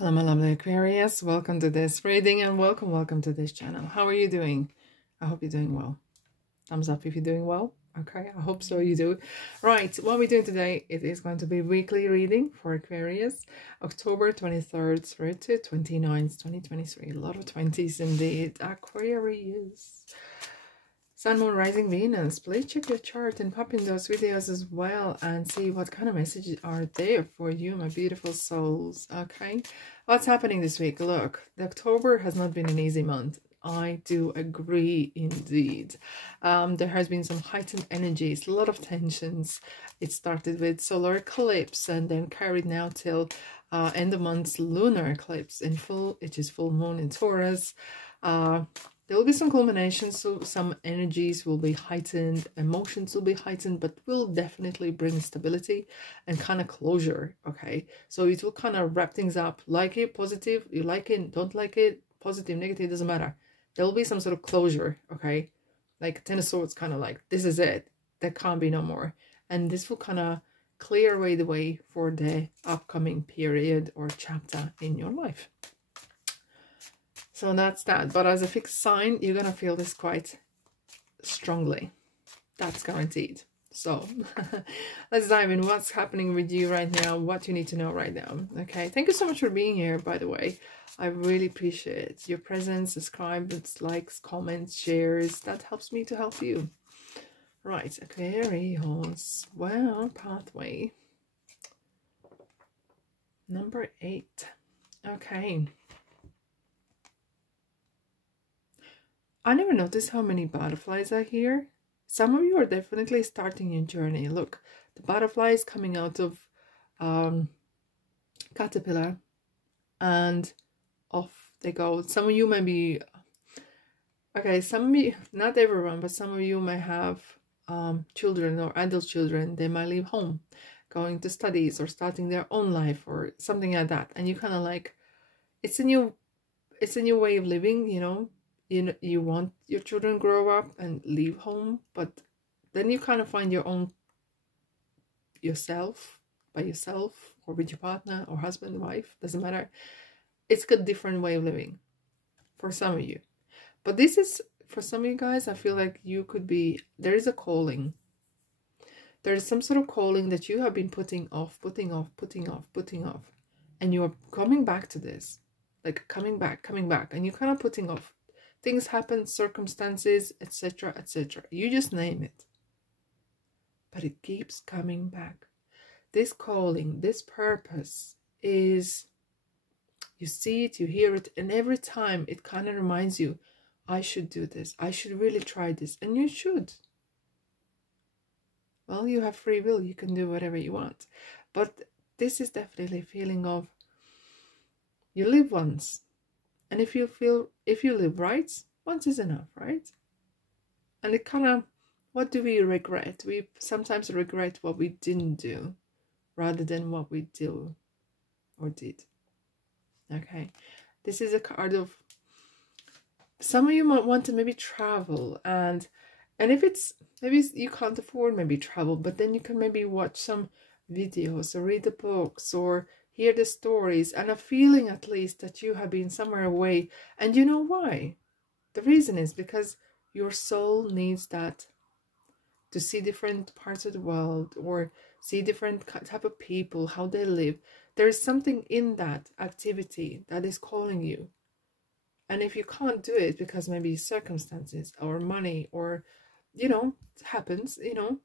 Hello my lovely Aquarius, welcome to this reading and welcome to this channel. How are you doing? I hope you're doing well. Thumbs up if you're doing well. Okay, I hope so you do. Right, what we're doing today, it is going to be weekly reading for Aquarius, October 23rd through to 29th, 2023. A lot of 20s indeed. Aquarius. Sun, Moon, Rising, Venus. Please check your chart and pop in those videos as well and see what kind of messages are there for you, my beautiful souls. Okay, what's happening this week? Look, the October has not been an easy month. I do agree indeed. There has been some heightened energies, a lot of tensions. It started with solar eclipse and then carried now till end of month's lunar eclipse in full, which is full moon in Taurus. There will be some culminations, so some energies will be heightened, emotions will be heightened, but will definitely bring stability and kind of closure, okay? So it will kind of wrap things up. Like it, positive, you like it, don't like it, positive, negative, doesn't matter. There will be some sort of closure, okay? Like Ten of Swords, kind of like, this is it. There can't be no more. And this will kind of clear away the way for the upcoming period or chapter in your life. So that's that. But as a fixed sign, you're going to feel this quite strongly. That's guaranteed. So let's dive in. What's happening with you right now? What you need to know right now. Okay. Thank you so much for being here, by the way. I really appreciate your presence, subscribes, likes, comments, shares. That helps me to help you. Right. Aquarius. Well, pathway. Number 8. Okay. I never noticed how many butterflies are here. Some of you are definitely starting your journey. Look, the butterfly is coming out of caterpillar and off they go. Some of you may be, okay, some of you, not everyone, but some of you may have children or adult children. They might leave home, going to studies or starting their own life or something like that. And you kind of like, it's a new way of living, you know. You want your children grow up and leave home, but then you kind of find your own yourself by yourself or with your partner or husband, wife, doesn't matter. It's a different way of living for some of you. But this is, for some of you guys, I feel like you could be, there is a calling. There is some sort of calling that you have been putting off. And you are coming back to this. Like coming back. And you're kind of putting off. Things happen, circumstances, etc., etc. You just name it. But it keeps coming back. This calling, this purpose is, you see it, you hear it, and every time it kind of reminds you, I should do this. I should really try this. And you should. Well, you have free will. You can do whatever you want. But this is definitely a feeling of, you live once. And if you live right, once is enough, right? And it kind of, what do we regret? We sometimes regret what we didn't do rather than what we do or did. Okay. This is a card of, some of you might want to maybe travel and if it's, maybe you can't afford maybe travel, but then you can maybe watch some videos or read the books or hear the stories, and a feeling at least that you have been somewhere away. And you know why? The reason is because your soul needs that, to see different parts of the world or see different type of people, how they live. There is something in that activity that is calling you. And if you can't do it because maybe circumstances or money or, you know, it happens, you know,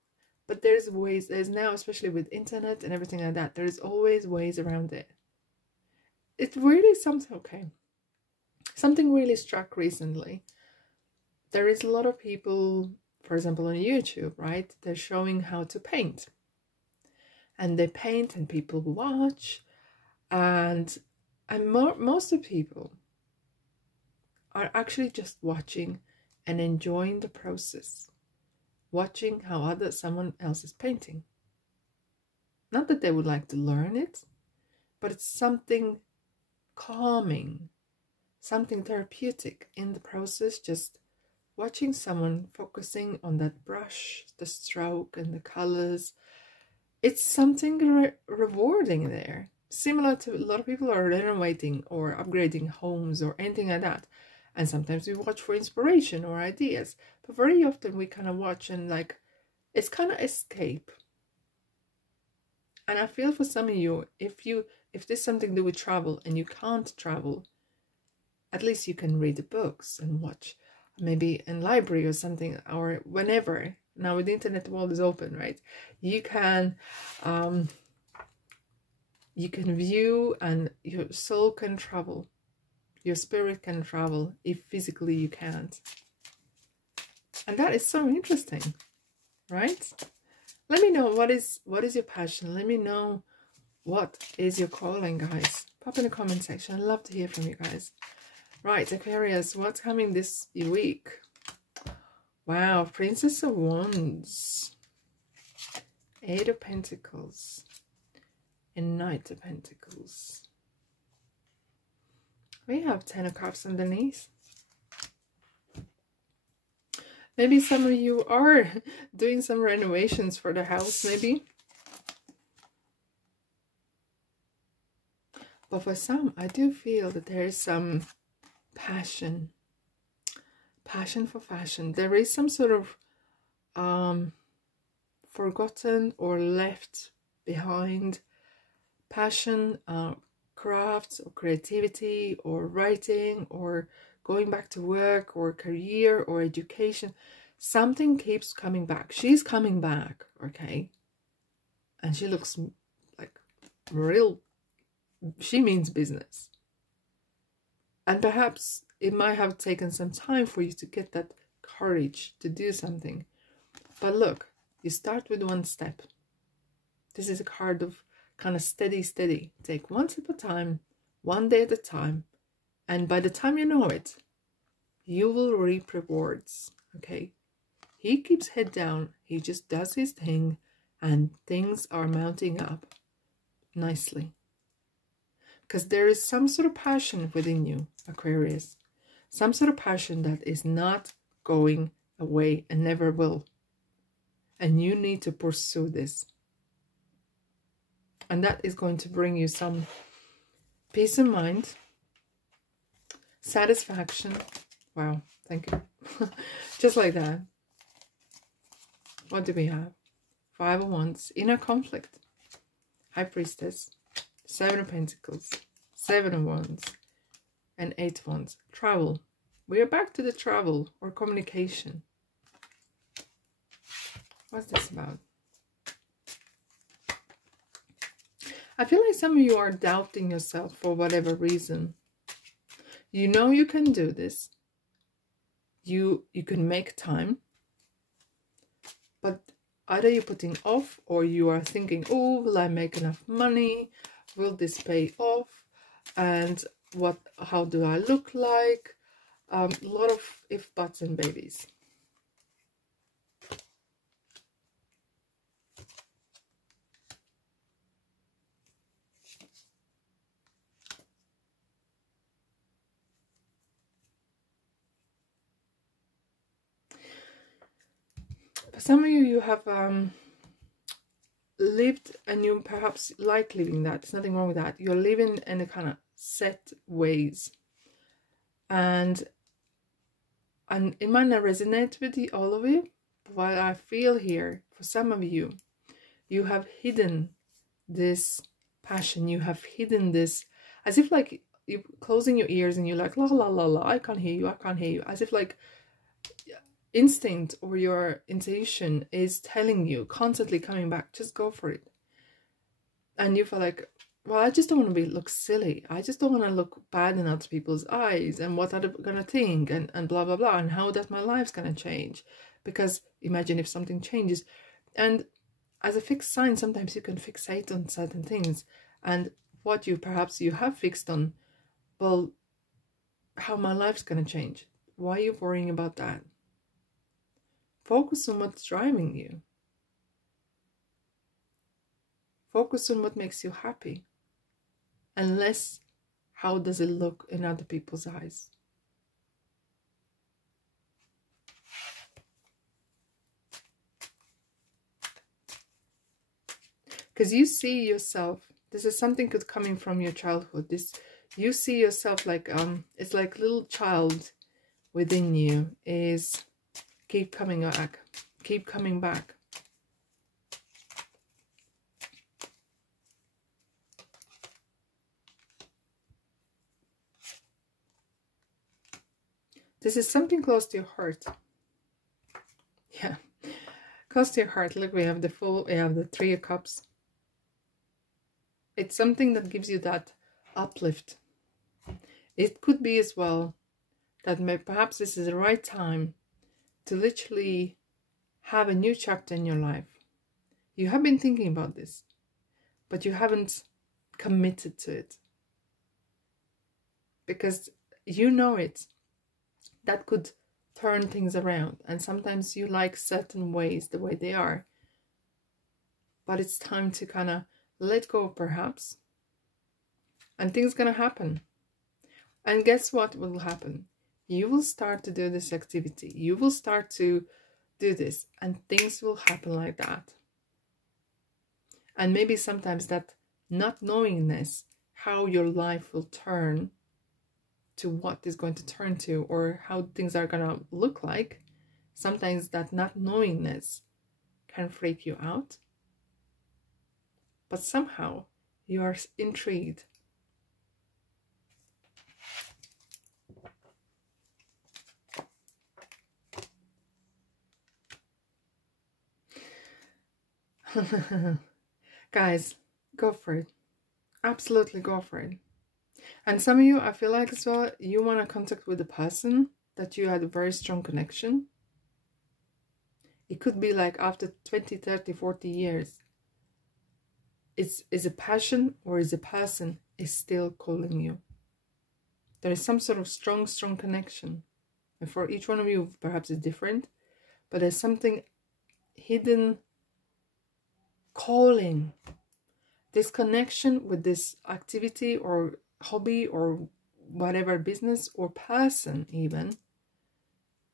but there's ways, there's now, especially with internet and everything like that, there's always ways around it. It really something, okay. Something really struck recently. There is a lot of people, for example, on YouTube, right? They're showing how to paint. And they paint and people watch. And most of the people are actually just watching and enjoying the process. Watching how someone else is painting. Not that they would like to learn it, but it's something calming, something therapeutic in the process. Just watching someone focusing on that brush, the stroke and the colors. It's something rewarding there. Similar to a lot of people are renovating or upgrading homes or anything like that. And sometimes we watch for inspiration or ideas. But very often we kind of watch and like, it's kind of escape. And I feel for some of you, if there's something to do with travel and you can't travel, at least you can read the books and watch maybe in library or something, or whenever. Now with the internet, the world is open, right? You can view, and your soul can travel. Your spirit can travel if physically you can't. And that is so interesting, right? Let me know what is your passion. Let me know what is your calling, guys. Pop in the comment section. I'd love to hear from you guys. Right, Aquarius, what's coming this week? Wow, Princess of Wands, 8 of Pentacles, and Knight of Pentacles. We have 10 of Cups underneath. Maybe some of you are doing some renovations for the house, maybe. But for some, I do feel that there is some passion for fashion. There is some sort of forgotten or left behind passion, crafts or creativity or writing or going back to work or career or education. Something keeps coming back. She's coming back, okay? And she looks like real, she means business. And perhaps it might have taken some time for you to get that courage to do something. But look, you start with one step. This is a card of kind of steady. Take one step at a time, one day at a time. And by the time you know it, you will reap rewards, okay? He keeps head down. He just does his thing. And things are mounting up nicely. Because there is some sort of passion within you, Aquarius. Some sort of passion that is not going away and never will. And you need to pursue this. And that is going to bring you some peace of mind, satisfaction. Wow, thank you. Just like that. What do we have? 5 of Wands, inner conflict, High Priestess, 7 of Pentacles, 7 of Wands, and 8 of Wands. Travel. We are back to the travel or communication. What's this about? I feel like some of you are doubting yourself for whatever reason. You know you can do this. You can make time. But either you're putting off or you are thinking, oh, will I make enough money? Will this pay off? And how do I look like? A lot of if, buts, and babies. For some of you, you have lived, and you perhaps like living that. There's nothing wrong with that. You're living in a kind of set ways. And it might not resonate with all of you, but what I feel here, for some of you, you have hidden this passion. You have hidden this, as if like you're closing your ears and you're like, la la la la, I can't hear you, I can't hear you. As if like instinct or your intuition is telling you, constantly coming back, just go for it. And you feel like, well, I just don't want to look silly. I just don't want to look bad in other people's eyes, and what are they going to think, and blah, blah, blah, and how that my life's going to change. Because imagine if something changes. And as a fixed sign, sometimes you can fixate on certain things. And what perhaps you have fixed on, well, how my life's going to change. Why are you worrying about that? Focus on what's driving you. Focus on what makes you happy. And less, how does it look in other people's eyes? Because you see yourself, This is something good coming from your childhood. This, you see yourself like, it's like little child within you is keep coming back. Keep coming back. This is something close to your heart. Yeah. Close to your heart. Look, we have the Fool, we have the Three of Cups. It's something that gives you that uplift. It could be as well that perhaps this is the right time to literally have a new chapter in your life. You have been thinking about this, but you haven't committed to it. Because you know it. That could turn things around. And sometimes you like certain ways, the way they are. But it's time to kind of let go, perhaps. And things gonna happen. And guess what will happen? You will start to do this activity. You will start to do this. And things will happen like that. And maybe sometimes that not knowingness, how your life will turn to what is going to turn to, or how things are gonna look like, sometimes that not knowingness can freak you out. But somehow you are intrigued. Guys, go for it. Absolutely go for it. And some of you, I feel like as well, you want to contact with a person that you had a very strong connection. It could be like after 20, 30, 40 years. Is a passion or is a person is still calling you. There is some sort of strong connection. And for each one of you, perhaps it's different. But there's something hidden calling. This connection with this activity or hobby or whatever business or person even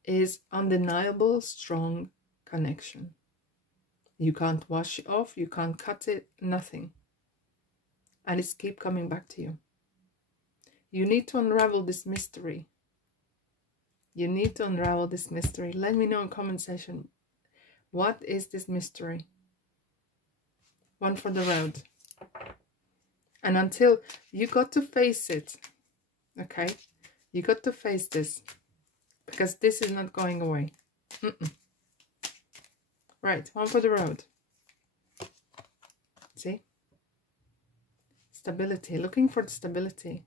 is undeniable, strong connection. You can't wash it off, you can't cut it, nothing. And it's keep coming back to you. You need to unravel this mystery. You need to unravel this mystery. Let me know in comment section. What is this mystery? One for the road. And until you got to face it, okay? You got to face this. Because this is not going away. Right, one for the road. See? Stability, looking for the stability.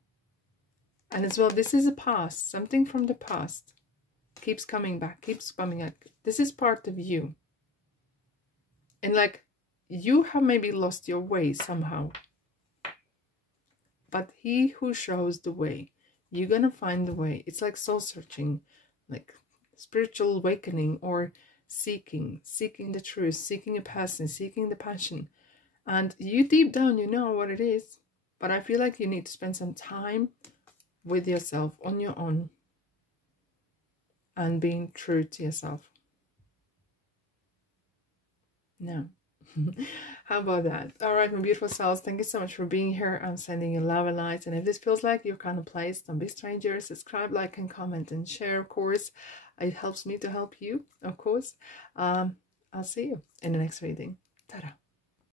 And as well, this is a past, something from the past. Keeps coming back, keeps coming back. This is part of you. And like, you have maybe lost your way somehow. But he who shows the way, you're gonna find the way. It's like soul searching, like spiritual awakening or seeking the truth, seeking a person, seeking the passion. And you deep down, you know what it is. But I feel like you need to spend some time with yourself on your own and being true to yourself. No. How about that? All right, my beautiful souls, thank you so much for being here. I'm sending you love and light. And if this feels like your kind of place, don't be strangers. Subscribe, like, and comment, and share, of course. It helps me to help you, of course. I'll see you in the next reading. Ta-da.